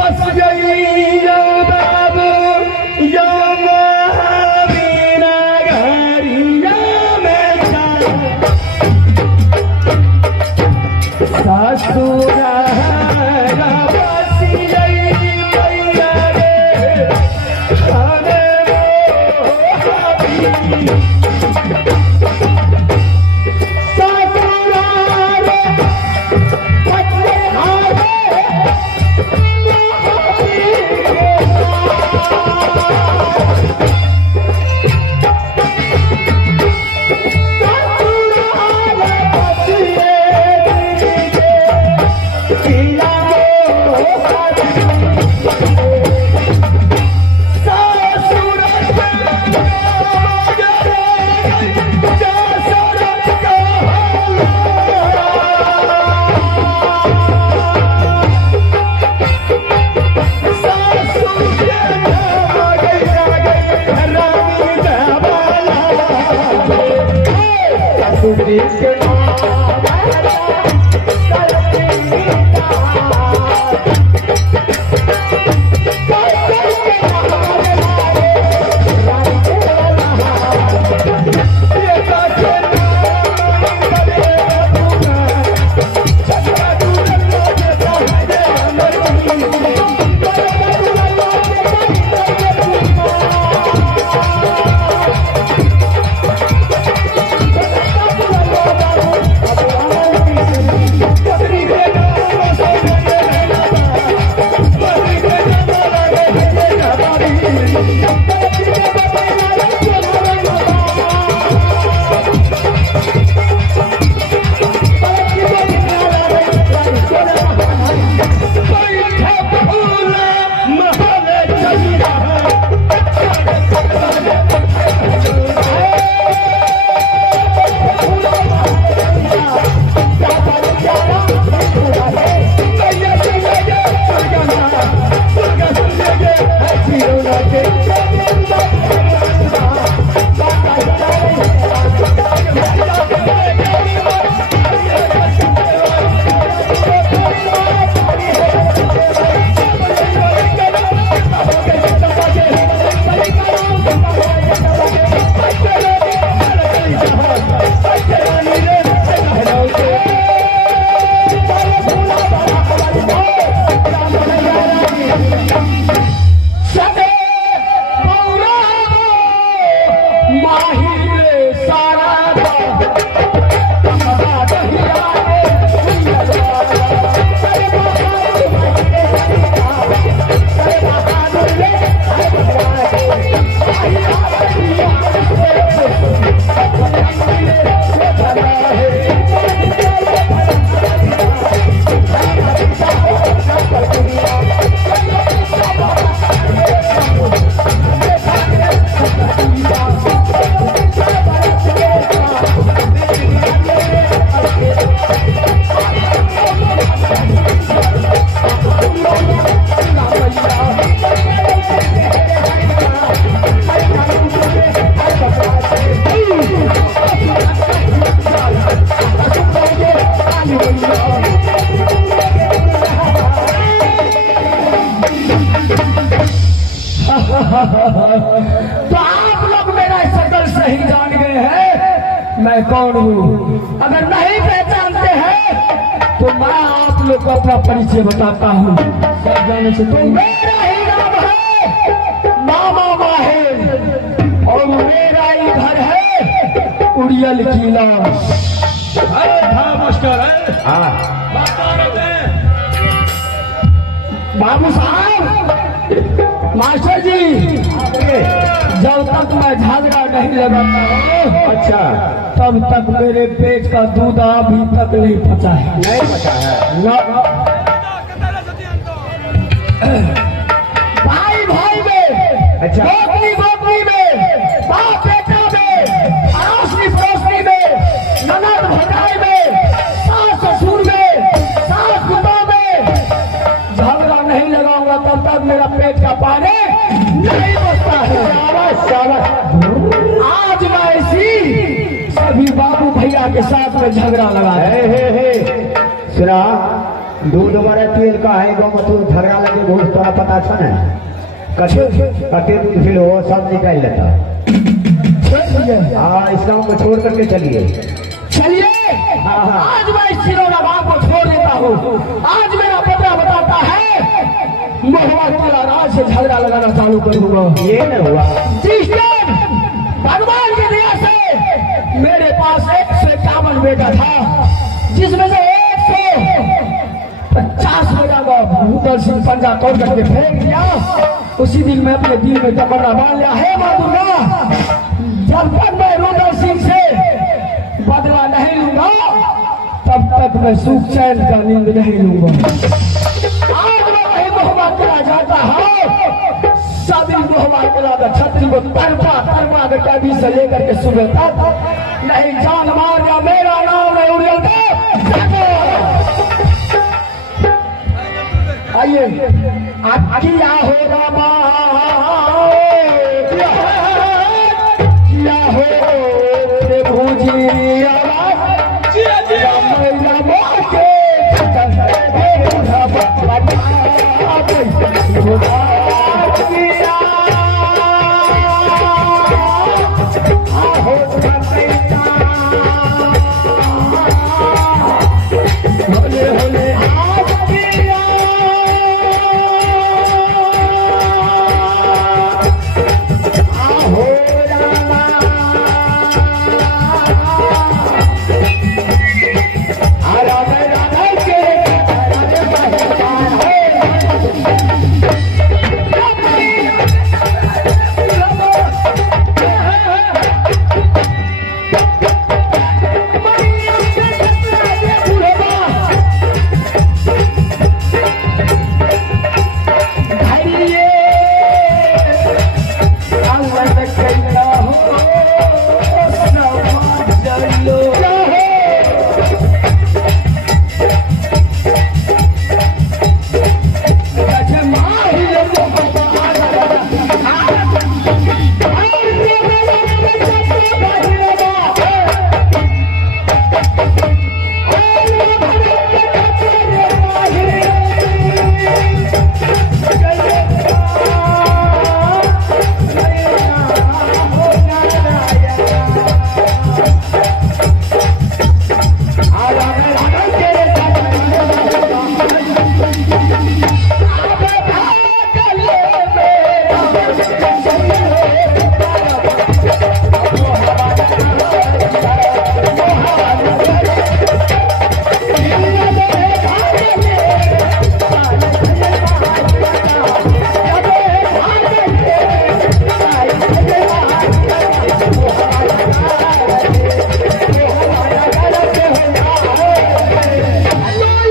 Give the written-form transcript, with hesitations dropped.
बस गई बाबू यो महावीरा घरिया में ससुरा बस गई मैया रे हमें तो आप लोग मेरा शक्ल सही जान गए हैं मैं कौन हूँ। अगर नहीं पहचानते हैं तो मैं आप लोग को अपना परिचय बताता हूँ। सब जाने से तो मेरा ही नाम है मामा माहिर और मेरा ही घर है उड़ियल किला। मास्टर है बाबू साहब मास्टर जी जब तक मैं झगड़ा नहीं लगाता हूँ अच्छा तब तक मेरे पेट का दूध अभी तक नहीं पचा है। नहीं पता है भाई भाई में अच्छा गोपनी गोपनी में बाप बेटा में अड़ोसी पड़ोसी में ननद भटाई में सास ससुर में सास पुतों में झगड़ा नहीं लगाऊंगा तब तक मेरा पेट का पानी नहीं बचता है। आज मैं इसी सभी बाबू भैया के साथ में झगड़ा लगा सुना दूध बड़े तेल का है गो मत झगड़ा लगे घोष तोरा पता था ना कटे कटे दूध फिर वो सब निकाल लेता। हाँ इस गाँव को छोड़ करके चलिए। चलिए आज मैं इस सिरौना गांव को छोड़ देता हूँ। आज मेरा पता बताता है महुआ वाला राज से झगड़ा लगाना चालू करूंगा। ये न हुआ जिस दिन भगवान की दया से मेरे पास 151 बेटा था जिसमें से 150 बेटा का भूतल सिंह पंजा तोड़ करके फेंक दिया। उसी दिन मैं अपने दिल में तमन्ना मान लिया है माँ दुर्गा जब तक मैं रुद्र सिंह से बदला नहीं लूंगा तब तक मैं सुख चैन का नींद नहीं लूंगा। आज मैं वही मोहब्बा करा जाता हूँ। साबिर मोहब्बा करा था छतरी को तरफा तरफा करके अभी से लेकर के सुबह तक नहीं जान मार या मेरा नाम नहीं उड़ेल दे। आइए आप क्या हो